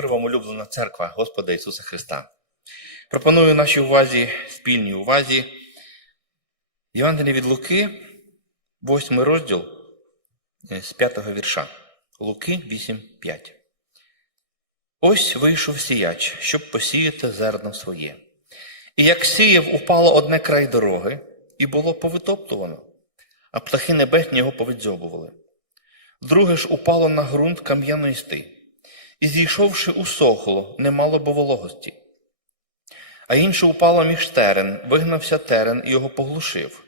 Мир вам улюблена церква Господа Ісуса Христа. Пропоную нашій увазі, спільній увазі, Євангеліє від Луки, 8 розділ е, з 5 вірша. Луки 8.5. Ось вийшов сіяч, щоб посіяти зерно своє. І як сіяв, упало одне край дороги, і було повитоптувано, а птахи небесні його повидзьобували. Друге ж упало на ґрунт кам'янистий, і зійшовши усохло, не мало бо вологості. А інше упало між терен, вигнався терен і його поглушив.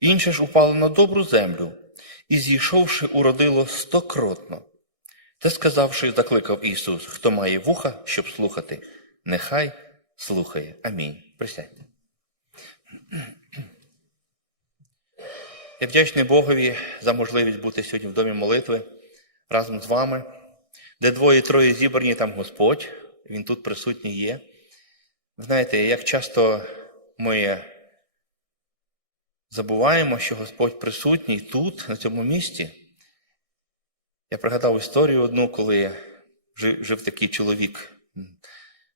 Інше ж упало на добру землю, і зійшовши, уродило стокротно. Та сказавши, закликав Ісус, хто має вуха, щоб слухати, нехай слухає. Амінь. Присядьте. Я вдячний Богові за можливість бути сьогодні в домі молитви разом з вами. Де двоє-троє зібрані, там Господь, Він тут присутній є. Знаєте, як часто ми забуваємо, що Господь присутній тут, на цьому місці. Я пригадав історію одну, коли жив такий чоловік,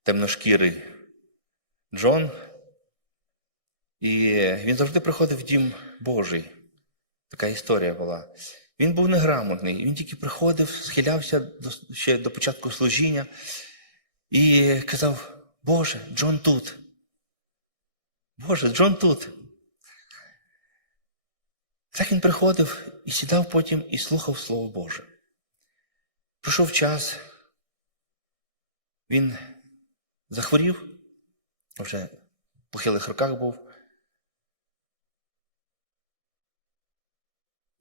темношкірий Джон, і він завжди приходив в дім Божий. Така історія була. Він був неграмотний, він тільки приходив, схилявся до, ще до початку служіння і казав: Боже, Джон тут. Боже, Джон тут. Так він приходив і сідав потім і слухав Слово Боже. Пройшов час, він захворів, вже в похилих роках був.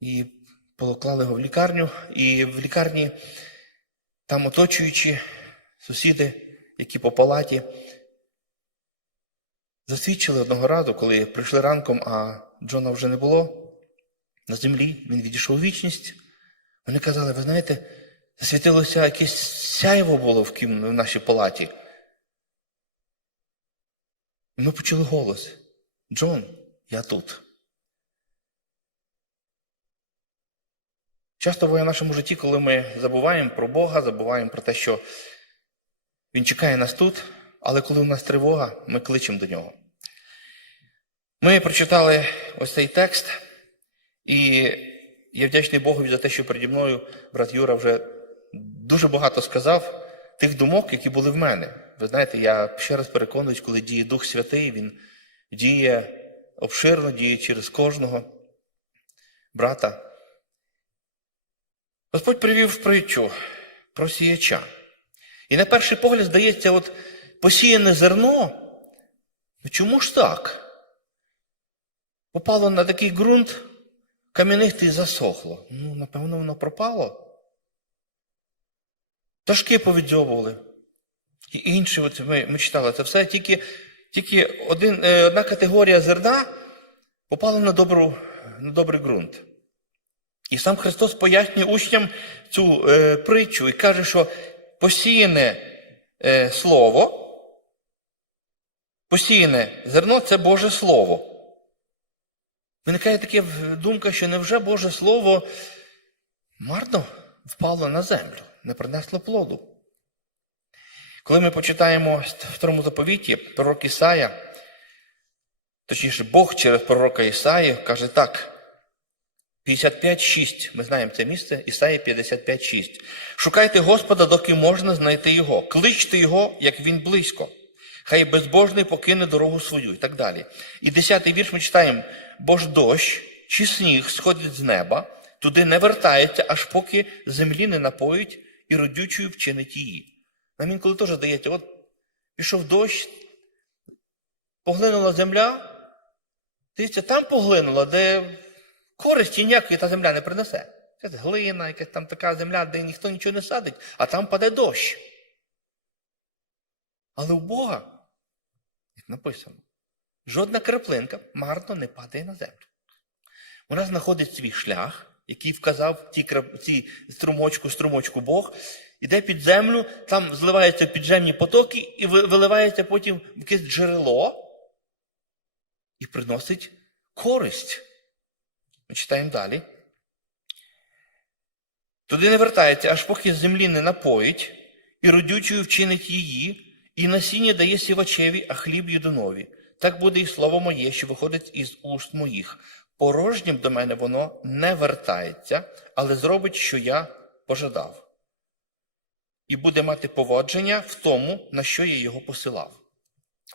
І поклали його в лікарню, і в лікарні там оточуючи сусіди, які по палаті, засвідчили одного разу, коли прийшли ранком, а Джона вже не було на землі, він відійшов у вічність. Вони казали, ви знаєте, засвітилося якесь сяйво було в, кім... в нашій палаті. І ми почули голос: Джон, я тут. Часто в нашому житті, коли ми забуваємо про Бога, забуваємо про те, що Він чекає нас тут, але коли у нас тривога, ми кличемо до нього. Ми прочитали ось цей текст, і я вдячний Богові за те, що переді мною брат Юра вже дуже багато сказав тих думок, які були в мене. Ви знаєте, я ще раз переконуюсь, коли діє Дух Святий, він діє обширно, діє через кожного брата. Господь привів притчу про сіяча. І на перший погляд здається, от посіяне зерно, ну чому ж так? Попало на такий ґрунт, кам'янистий засохло. Ну, напевно, воно пропало. Пташки повідзьобували. І інші, от ми, ми читали це все, тільки, тільки один, е, одна категорія зерна попала на, добру, на добрий ґрунт. І сам Христос пояснює учням цю е, притчу і каже, що посіяне е, слово, посіяне зерно це Боже Слово. Виникає така думка, що невже Боже Слово марно впало на землю, не принесло плоду. Коли ми почитаємо в второму заповіті пророк Ісая, точніше, Бог через пророка Ісаї каже так. 55.6. Ми знаємо це місце, Ісаї 55.6. Шукайте Господа, доки можна знайти Його. Кличте Його, як Він близько. Хай безбожний покине дорогу свою і так далі. І десятий вірш ми читаємо: бо ж дощ чи сніг сходить з неба, туди не вертається, аж поки землі не напоїть і родючою вчинить її. Нам інколи теж здається, от пішов дощ, поглинула земля, дивіться, там поглинула, де користі ніякої та земля не принесе. Це глина, якась там така земля, де ніхто нічого не садить, а там паде дощ. Але у Бога, як написано, жодна краплинка марно не падає на землю. Вона знаходить свій шлях, який вказав ці, ці струмочку, струмочку Бог, іде під землю, там зливаються підземні потоки і виливається потім якесь джерело і приносить користь. Ми читаємо далі. Туди не вертається, аж поки землі не напоїть і родючою вчинить її, і насіння дає сівачеві, а хліб юдунові. Так буде і слово моє, що виходить із уст моїх. Порожнім до мене воно не вертається, але зробить, що я пожадав. І буде мати поводження в тому, на що я його посилав.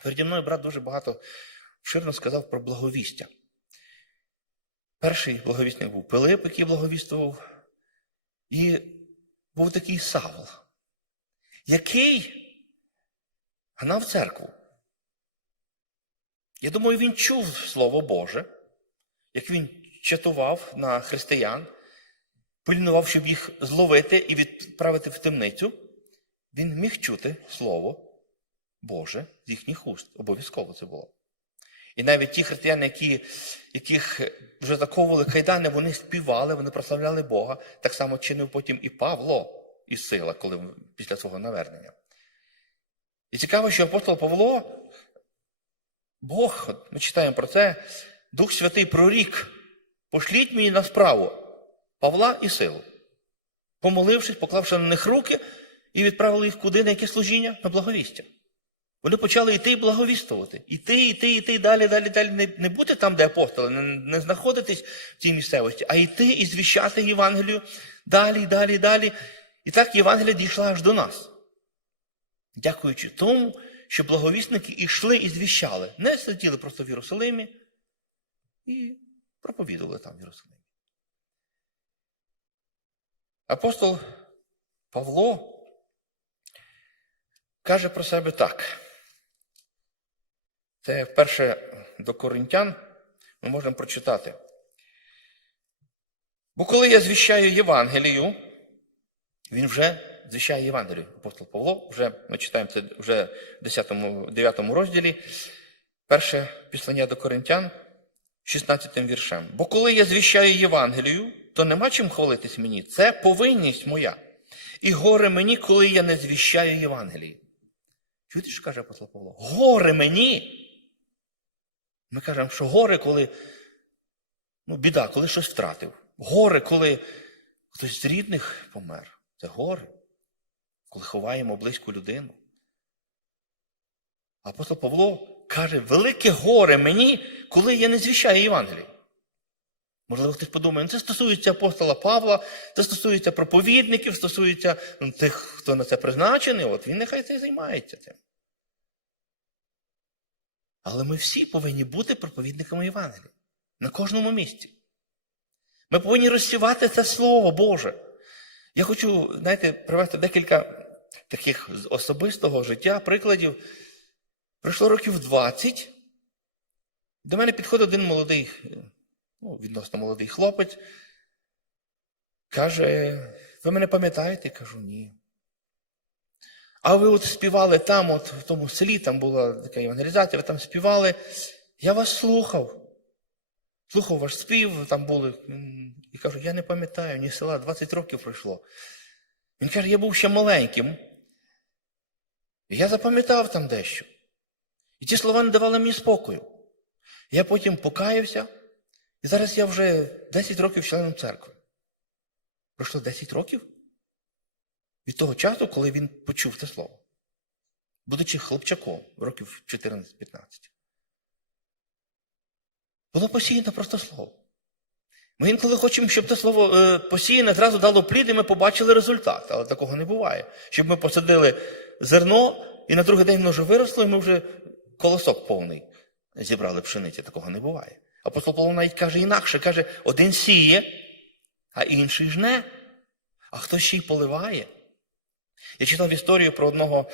Переді мною брат дуже багато ширно сказав про благовістя. Перший благовісник був Пилип, який благовістував, і був такий Савл, який гнав церкву. Я думаю, він чув Слово Боже, як він чатував на християн, пильнував, щоб їх зловити і відправити в темницю. Він міг чути Слово Боже з їхніх уст. Обов'язково це було. І навіть ті християни, які, яких вже заковували кайдани, вони співали, вони прославляли Бога. Так само чинив потім і Павло із сила, коли після свого навернення. І цікаво, що апостол Павло, Бог, ми читаємо про це, Дух Святий прорік, пошліть мені на справу Павла і силу. Помолившись, поклавши на них руки, і відправили їх куди, на яке служіння? На благовістя. Вони почали йти і благовістувати. Іти, іти, іти, далі, далі, далі. Не, не бути там, де апостоли, не, не знаходитись в цій місцевості, а йти і звіщати Євангелію далі, далі, далі. І так Євангелія дійшла аж до нас. Дякуючи тому, що благовісники йшли і звіщали. Не сиділи просто в Єрусалимі і проповідували там в Єрусалимі. Апостол Павло каже про себе так. Це вперше до коринтян ми можемо прочитати. Бо коли я звіщаю Євангелію, він вже звіщає Євангелію. Апостол Павло, вже ми читаємо це вже в 10, 9 розділі, перше післання до коринтян, 16 віршем. Бо коли я звіщаю Євангелію, то нема чим хвалитись мені. Це повинність моя. І горе мені, коли я не звіщаю Євангелії. Чуєте, що каже апостол Павло? Горе мені! Ми кажемо, що горе, коли ну, біда, коли щось втратив. Горе, коли хтось з рідних помер. Це горе. Коли ховаємо близьку людину. Апостол Павло каже, велике горе мені, коли я не звіщаю Євангелії. Можливо, хтось подумає, ну це стосується апостола Павла, це стосується проповідників, стосується ну, тих, хто на це призначений, от він нехай це займається цим. Але ми всі повинні бути проповідниками Євангелія на кожному місці. Ми повинні розсівати це Слово Боже. Я хочу, знаєте, привести декілька таких особистого життя, прикладів. Пройшло років 20. До мене підходить один молодий, ну, відносно молодий хлопець. Каже, ви мене пам'ятаєте? Я кажу, ні. А ви от співали там, от в тому селі, там була така евангелізація, ви там співали. Я вас слухав. Слухав ваш спів, там були. І кажу, я не пам'ятаю, ні села, 20 років пройшло. Він каже, я був ще маленьким. Я запам'ятав там дещо. І ті слова не давали мені спокою. Я потім покаявся, і зараз я вже 10 років членом церкви. Пройшло 10 років від того часу, коли він почув це слово. Будучи хлопчаком, років 14-15. Було посіяно просто слово. Ми інколи хочемо, щоб це слово е, посіяне зразу дало плід, і ми побачили результат, але такого не буває. Щоб ми посадили зерно, і на другий день воно вже виросло, і ми вже колосок повний зібрали пшениці. Такого не буває. Апостол Павло навіть каже інакше, каже, один сіє, а інший жне, а хтось ще й поливає. Я читав історію про одного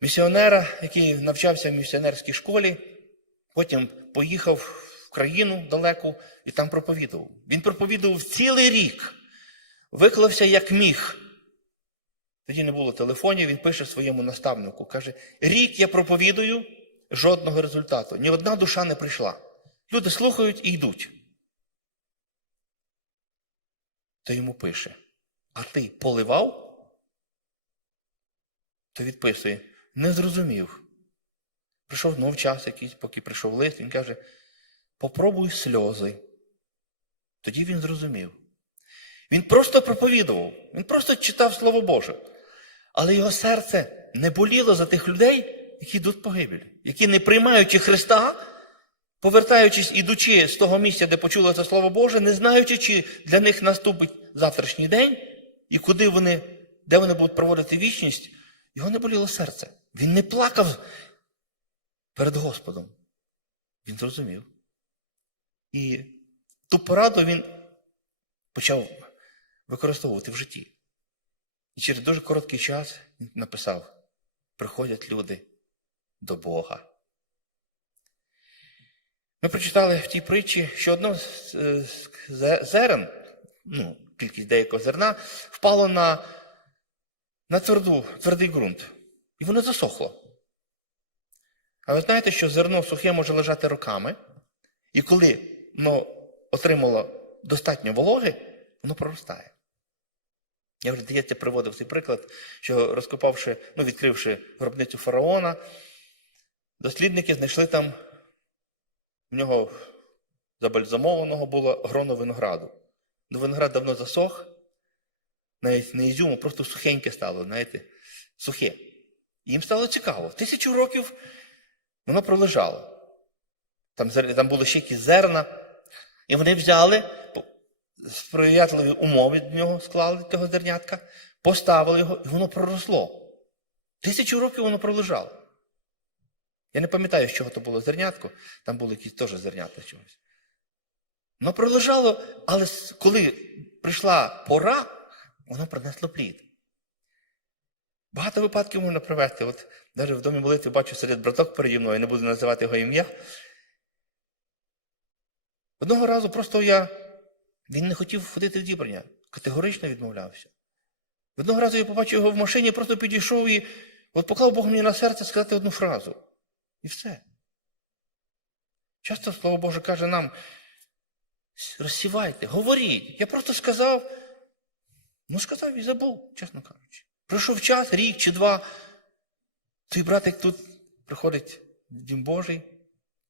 місіонера, який навчався в місіонерській школі, потім поїхав в країну далеку і там проповідував. Він проповідував цілий рік, виклався як міг. Тоді не було телефонів, він пише своєму наставнику, каже: рік я проповідую, жодного результату. Ні одна душа не прийшла. Люди слухають і йдуть. То йому пише: А ти поливав? То відписує, не зрозумів. Прийшов знов час якийсь, поки прийшов лист, він каже: попробуй сльози. Тоді він зрозумів. Він просто проповідував, він просто читав Слово Боже. Але його серце не боліло за тих людей, які йдуть в погибель, які, не приймаючи Христа, повертаючись, ідучи з того місця, де почули це Слово Боже, не знаючи, чи для них наступить завтрашній день, і куди вони, де вони будуть проводити вічність, його не боліло серце. Він не плакав перед Господом. Він зрозумів. І ту пораду він почав використовувати в житті. І через дуже короткий час він написав: приходять люди до Бога. Ми прочитали в тій притчі, що одно з зерен, ну, кількість деякого зерна, впало на, на тверду, твердий ґрунт. І воно засохло. А ви знаєте, що зерно сухе може лежати роками, і коли воно отримало достатньо вологи, воно проростає. Я вже здається, приводив цей приклад, що розкопавши, ну, відкривши гробницю фараона, дослідники знайшли там в нього забальзамованого було гроно винограду. Ну, виноград давно засох, навіть не ізюму, просто сухеньке стало, знаєте, сухе. Їм стало цікаво. Тисячу років воно пролежало. Там, там були ще якісь зерна. І вони взяли, сприятливі умови до нього склали того зернятка, поставили його, і воно проросло. Тисячу років воно пролежало. Я не пам'ятаю, з чого то було зернятко, там були якісь теж зернята чогось. Воно пролежало, але коли прийшла пора, воно принесло плід. Багато випадків можна привести. От навіть в домі молитви бачу серед браток переді мною, не буду називати його ім'я. Одного разу просто я. Він не хотів ходити в дібрання, категорично відмовлявся. Одного разу я побачив його в машині, просто підійшов і от поклав Бог мені на серце сказати одну фразу. І все. Часто Слово Боже каже нам: розсівайте, говоріть. Я просто сказав, ну сказав і забув, чесно кажучи. Пройшов час, рік чи два. Той братик тут приходить в Дім Божий,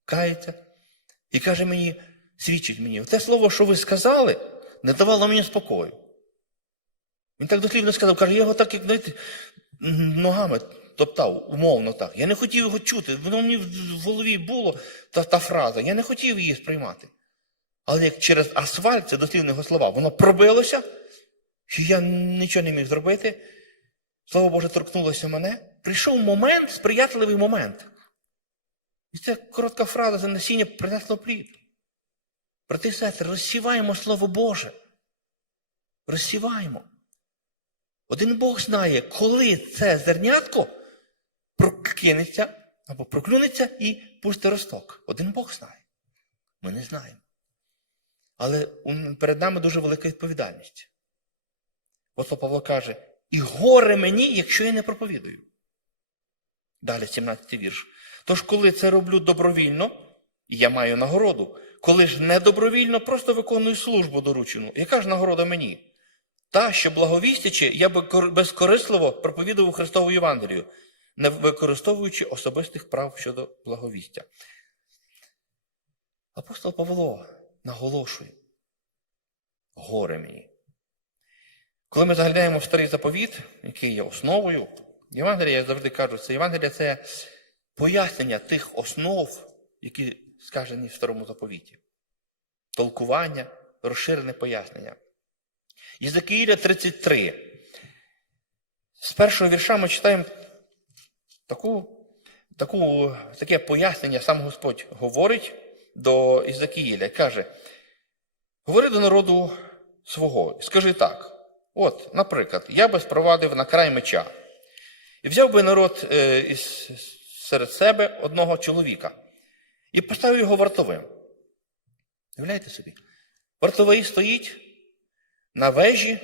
кається і каже мені, свідчить мені, те слово, що ви сказали, не давало мені спокою. Він так дослівно сказав, каже, я його так, як знаєте, ногами топтав, умовно так. Я не хотів його чути. Воно мені в голові було та, та фраза. Я не хотів її сприймати. Але як через асфальт, це дослівно його слова, воно пробилося, що я нічого не міг зробити. Слово Боже торкнулося мене. Прийшов момент, сприятливий момент. І ця коротка фраза за насіння принесло плід. Брати і сестри, розсіваємо Слово Боже. Розсіваємо. Один Бог знає, коли це зернятко прокинеться або проклюнеться і пусте росток. Один Бог знає. Ми не знаємо. Але перед нами дуже велика відповідальність. Апостол Павло каже: і горе мені, якщо я не проповідую. Далі 17 вірш. Тож, коли це роблю добровільно, я маю нагороду. Коли ж не добровільно, просто виконую службу доручену. Яка ж нагорода мені? Та, що благовістячи, я безкорисливо проповідував Христову Євангелію, не використовуючи особистих прав щодо благовістя. Апостол Павло наголошує: горе мені. Коли ми заглядаємо в старий заповіт, який є основою, Євангелія, я завжди кажу, це Євангелія це пояснення тих основ, які сказані в старому заповіті. Толкування, розширене пояснення. Єзекиїля 33. З першого вірша ми читаємо таку, таку, таке пояснення, сам Господь говорить до Ізакіїля. Каже: говори до народу свого, скажи так. От, наприклад, я би спровадив на край меча і взяв би народ е, із, серед себе одного чоловіка і поставив його вартовим. Уявляєте собі? Вартовий стоїть на вежі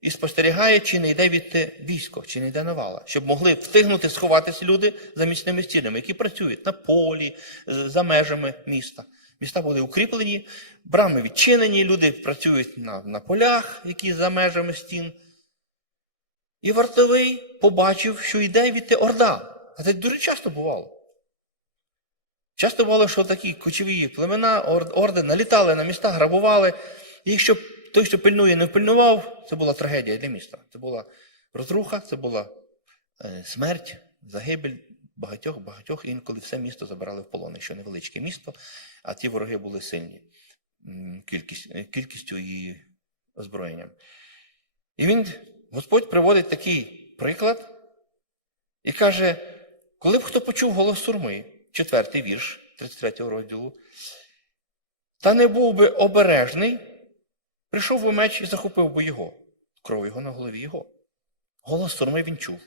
і спостерігає, чи не йде від військо, чи не йде навала, щоб могли встигнути сховатися люди за міцними стінами, які працюють на полі, за межами міста. Міста були укріплені, брами відчинені, люди працюють на, на полях, які за межами стін. І вартовий побачив, що йде від Орда. А це дуже часто бувало. Часто бувало, що такі кочові племена, орди налітали на міста, грабували. І якщо той, що пильнує, не впильнував, це була трагедія для міста. Це була розруха, це була е, смерть, загибель багатьох, багатьох, і інколи все місто забирали в полон, що невеличке місто, а ті вороги були сильні кількість, е, кількістю і озброєнням. І він, Господь приводить такий приклад і каже: коли б хто почув голос сурми, четвертий вірш 33 розділу, та не був би обережний, прийшов би меч і захопив би його, кров його на голові його. Голос сурми він чув.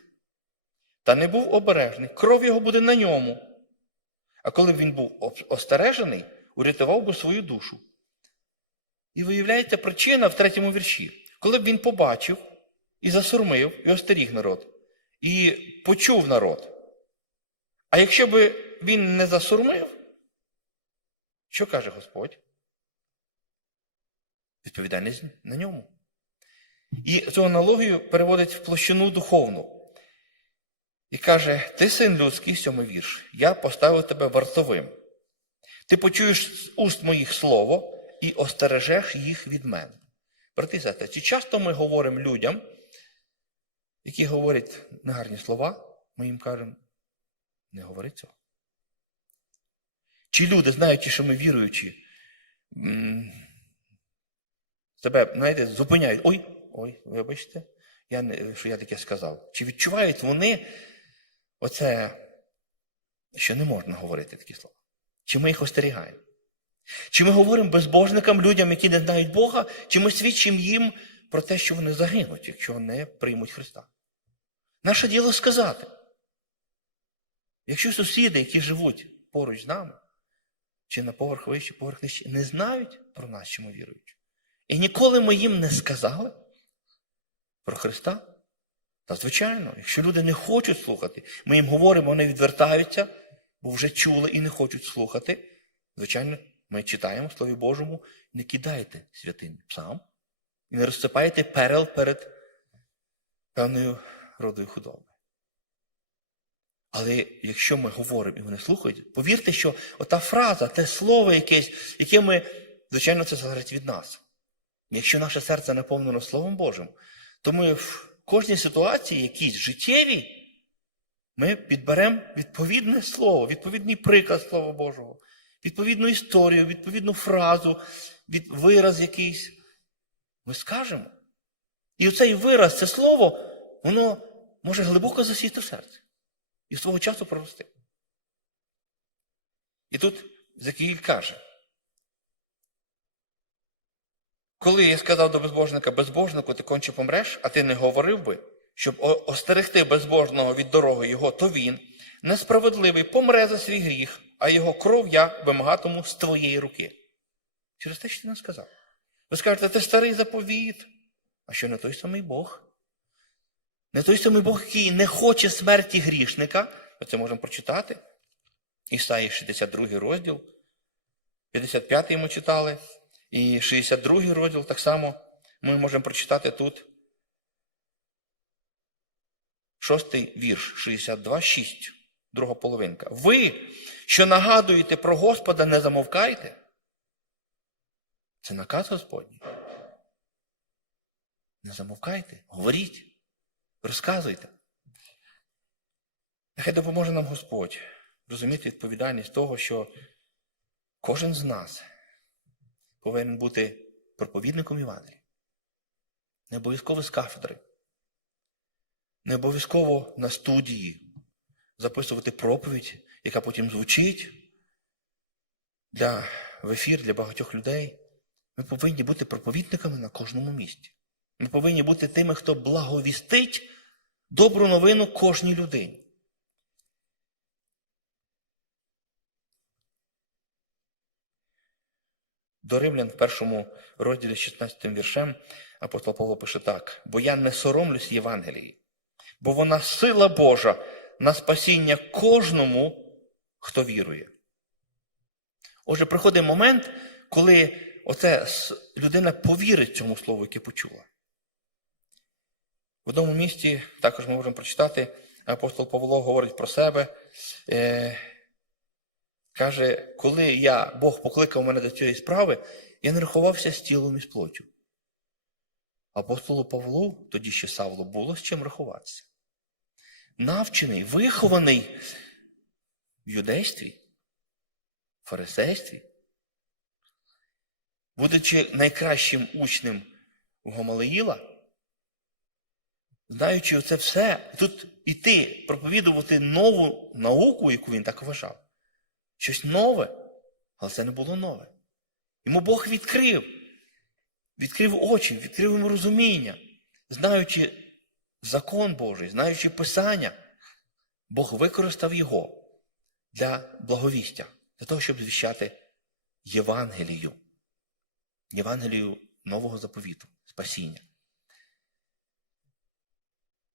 Та не був обережний, кров його буде на ньому. А коли б він був остережений, урятував би свою душу. І виявляється причина в третьому вірші. Коли б він побачив і засурмив, і остеріг народ, і почув народ. А якщо б він не засурмив, що каже Господь? Відповідальність на ньому. І цю аналогію переводить в площину духовну. І каже: Ти син людський, сьомий вірш, я поставив тебе вартовим. Ти почуєш з уст моїх слово і остережеш їх від мене. Брати сестри, чи часто ми говоримо людям, які говорять негарні слова, ми їм кажемо, не говори цього. Чи люди, знаючи, що ми віруючі, м, себе, знаєте, зупиняють. Ой, ой, вибачте, я не, що я таке сказав. Чи відчувають вони оце, що не можна говорити такі слова? Чи ми їх остерігаємо? Чи ми говоримо безбожникам, людям, які не знають Бога, чи ми свідчимо їм про те, що вони загинуть, якщо не приймуть Христа? Наше діло сказати. Якщо сусіди, які живуть поруч з нами, чи на поверх вище, поверх нижче, не знають про нас, що ми і ніколи ми їм не сказали про Христа, та звичайно, якщо люди не хочуть слухати, ми їм говоримо, вони відвертаються, бо вже чули і не хочуть слухати. Звичайно, ми читаємо в Слові Божому, не кидайте святим псам і не розсипайте перел перед певною родою худоби. Але якщо ми говоримо і вони слухають, повірте, що ота фраза, те слово якесь, яке ми, звичайно, це залежить від нас. Якщо наше серце наповнено Словом Божим, то ми кожній ситуації, якійсь життєвій, ми підберемо відповідне слово, відповідний приклад Слова Божого, відповідну історію, відповідну фразу, від вираз якийсь. Ми скажемо. І оцей вираз, це слово, воно може глибоко засісти в серці і свого часу прорости. І тут Закиїль каже, коли я сказав до безбожника, безбожнику, ти конче помреш, а ти не говорив би, щоб остерегти безбожного від дороги його, то він, несправедливий, помре за свій гріх, а його кров я вимагатиму з твоєї руки. Через те, що ти не сказав. Ви скажете, це старий заповіт. А що не той самий Бог? Не той самий Бог, який не хоче смерті грішника. Оце можемо прочитати. Ісаї 62 розділ, 55 ми читали, і 62 розділ так само ми можемо прочитати тут. Шостий вірш, 62, 6, друга половинка. Ви, що нагадуєте про Господа, не замовкайте. Це наказ Господній. Не замовкайте, говоріть, розказуйте. Нехай допоможе нам Господь розуміти відповідальність того, що кожен з нас повинен бути проповідником Євангелія. Не обов'язково з кафедри, не обов'язково на студії записувати проповідь, яка потім звучить для, в ефір для багатьох людей. Ми повинні бути проповідниками на кожному місці. Ми повинні бути тими, хто благовістить добру новину кожній людині. До Римлян в першому розділі 16 віршем апостол Павло пише так: бо я не соромлюсь Євангелії, бо вона сила Божа на спасіння кожному, хто вірує. Отже, приходить момент, коли оце людина повірить цьому слову, яке почула. В одному місці також ми можемо прочитати, апостол Павло говорить про себе. Каже, коли я, Бог покликав мене до цієї справи, я не рахувався з тілом і з плоттю. Апостолу Павлу, тоді ще Савлу, було з чим рахуватися. навчений, вихований в юдействі, фарисействі, будучи найкращим учнем Гомалеїла, знаючи оце все, тут іти проповідувати нову науку, яку він так вважав, щось нове, але це не було нове. Йому Бог відкрив, відкрив очі, відкрив йому розуміння, знаючи закон Божий, знаючи Писання, Бог використав його для благовістя, для того, щоб звіщати Євангелію, Євангелію нового заповіту, спасіння.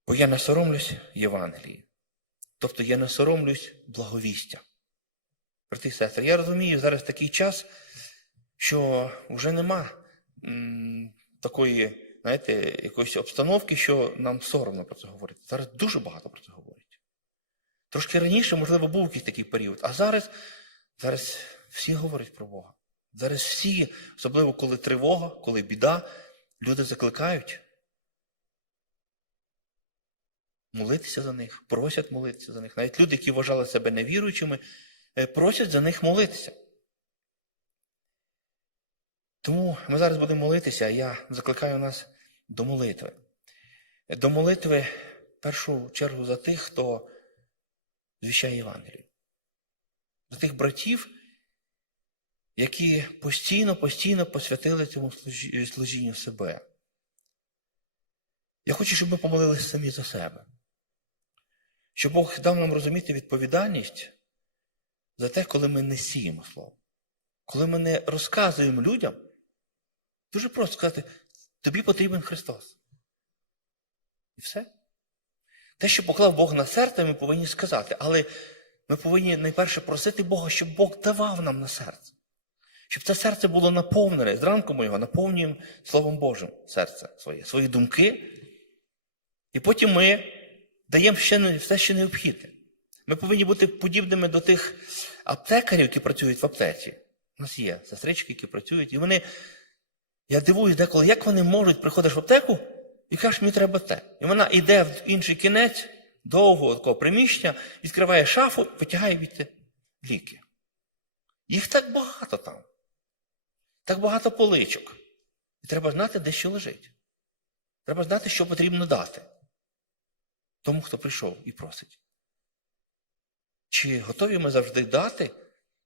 Бо я не соромлюсь Євангелії. Тобто я не соромлюсь благовістя. Брати і сестри, я розумію, зараз такий час, що вже нема м, такої, знаєте, якоїсь обстановки, що нам соромно про це говорити. Зараз дуже багато про це говорять. Трошки раніше, можливо, був якийсь такий період, а зараз, зараз всі говорять про Бога. Зараз всі, особливо коли тривога, коли біда, люди закликають молитися за них, просять молитися за них. Навіть люди, які вважали себе невіруючими, просять за них молитися. Тому ми зараз будемо молитися, я закликаю нас до молитви. До молитви в першу чергу за тих, хто звіщає Євангелію. За тих братів, які постійно, постійно посвятили цьому служінню себе. Я хочу, щоб ми помолилися самі за себе. Щоб Бог дав нам розуміти відповідальність за те, коли ми не сіємо слово. Коли ми не розказуємо людям, дуже просто сказати, тобі потрібен Христос. І все. Те, що поклав Бог на серце, ми повинні сказати, але ми повинні найперше просити Бога, щоб Бог давав нам на серце. Щоб це серце було наповнене. Зранку ми його наповнюємо Словом Божим серце своє, свої думки. І потім ми даємо ще все, що необхідне. Ми повинні бути подібними до тих аптекарів, які працюють в аптеці. У нас є сестрички, які працюють, і вони. Я дивуюсь деколи, як вони можуть, приходиш в аптеку і кажеш, мені треба те. І вона йде в інший кінець довгого такого приміщення, відкриває шафу, витягає від ліки. Їх так багато там. Так багато поличок. І треба знати, де що лежить. Треба знати, що потрібно дати тому, хто прийшов і просить. Чи готові ми завжди дати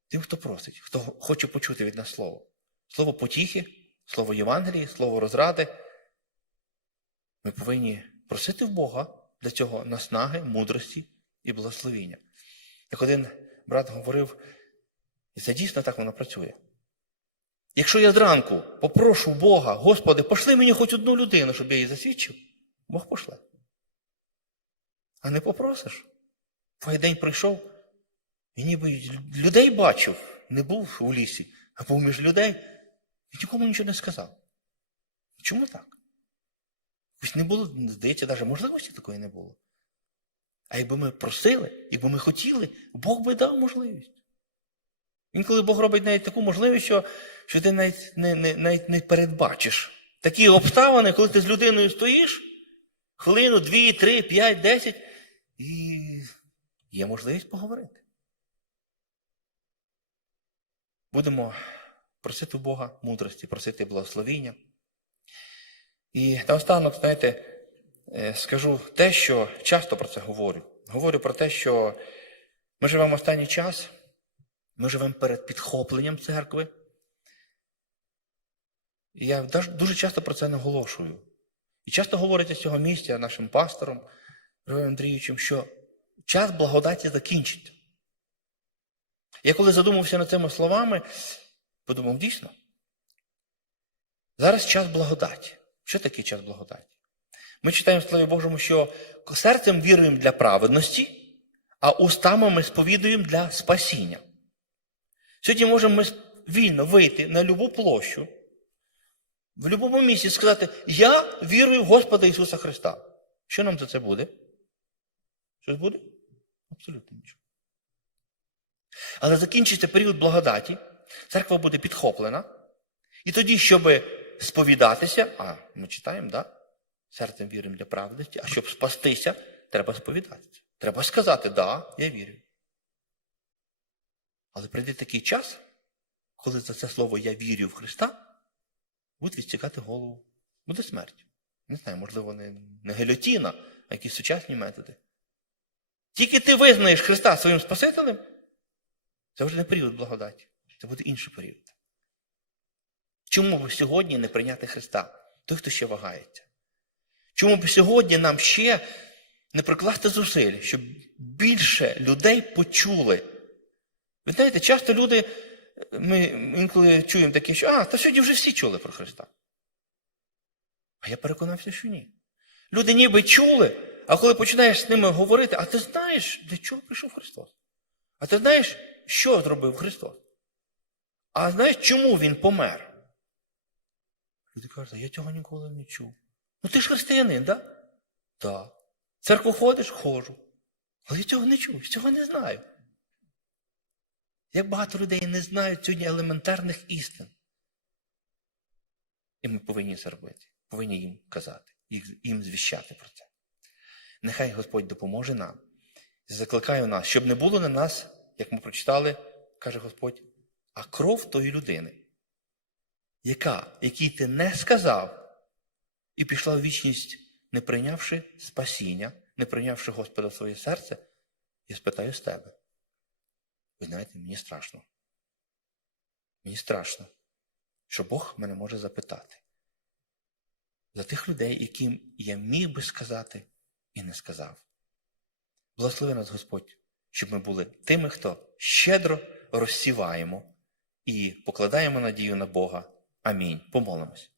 тим, хто просить, хто хоче почути від нас слово? Слово потіхи, слово Євангелії, слово розради. Ми повинні просити в Бога для цього наснаги, мудрості і благословіння. Як один брат говорив, і це дійсно так воно працює. Якщо я зранку попрошу Бога, Господи, пошли мені хоч одну людину, щоб я її засвідчив, Бог пошле. А не попросиш. Твій день прийшов, і ніби людей бачив, не був у лісі, а був між людей, і нікому нічого не сказав. Чому так? Ось не було, здається, навіть можливості такої не було. А якби ми просили, якби ми хотіли, Бог би дав можливість. Інколи Бог робить навіть таку можливість, що, що ти навіть не, не, навіть не передбачиш. Такі обставини, коли ти з людиною стоїш, хвилину, дві, три, п'ять, десять, і є можливість поговорити. Будемо просити у Бога мудрості, просити благословіння. І наостанок, знаєте, е, скажу те, що часто про це говорю. Говорю про те, що ми живемо останній час, ми живемо перед підхопленням церкви. І я дуже часто про це наголошую. І часто говориться з цього місця нашим пастором Героєм Андрійовичем, що час благодаті закінчиться. Я коли задумався над цими словами, подумав, дійсно, зараз час благодаті. Що таке час благодаті? Ми читаємо в Слові Божому, що серцем віруємо для праведності, а устами ми сповідуємо для спасіння. Сьогодні можемо ми вільно вийти на любу площу, в будь-якому місці сказати, я вірую в Господа Ісуса Христа. Що нам за це буде? Щось буде? Абсолютно нічого. Але закінчиться період благодаті, церква буде підхоплена. І тоді, щоб сповідатися, а ми читаємо, да? серцем віримо для праведності, а щоб спастися, треба сповідатися. Треба сказати, да, я вірю. Але прийде такий час, коли за це слово Я вірю в Христа буде відстікати голову. Буде смерть. Не знаю, можливо, не, не гельотіна, а якісь сучасні методи. Тільки ти визнаєш Христа своїм Спасителем, це вже не період благодаті, це буде інший період. Чому б сьогодні не прийняти Христа? Той, хто ще вагається. Чому б сьогодні нам ще не прикласти зусиль, щоб більше людей почули? Ви знаєте, часто люди, ми інколи чуємо таке, що а, та сьогодні вже всі чули про Христа. А я переконався, що ні. Люди ніби чули, а коли починаєш з ними говорити, а ти знаєш, для чого прийшов Христос? А ти знаєш, що зробив Христос? А знаєш, чому Він помер? Люди кажуть, я цього ніколи не чув. Ну ти ж християнин, так? Да? Так. Церкву ходиш? Ходжу. Але я цього не чув, цього не знаю. Як багато людей не знають сьогодні елементарних істин. І ми повинні це робити, повинні їм казати, їм звіщати про це. Нехай Господь допоможе нам. Закликаю нас, щоб не було на нас, як ми прочитали, каже Господь, а кров тої людини, яка, якій ти не сказав, і пішла в вічність, не прийнявши спасіння, не прийнявши Господа в своє серце, я спитаю з тебе. Ви знаєте, мені страшно. Мені страшно, що Бог мене може запитати. За тих людей, яким я міг би сказати і не сказав. Благослови нас Господь, щоб ми були тими, хто щедро розсіваємо і покладаємо надію на Бога. Амінь. Помолимось.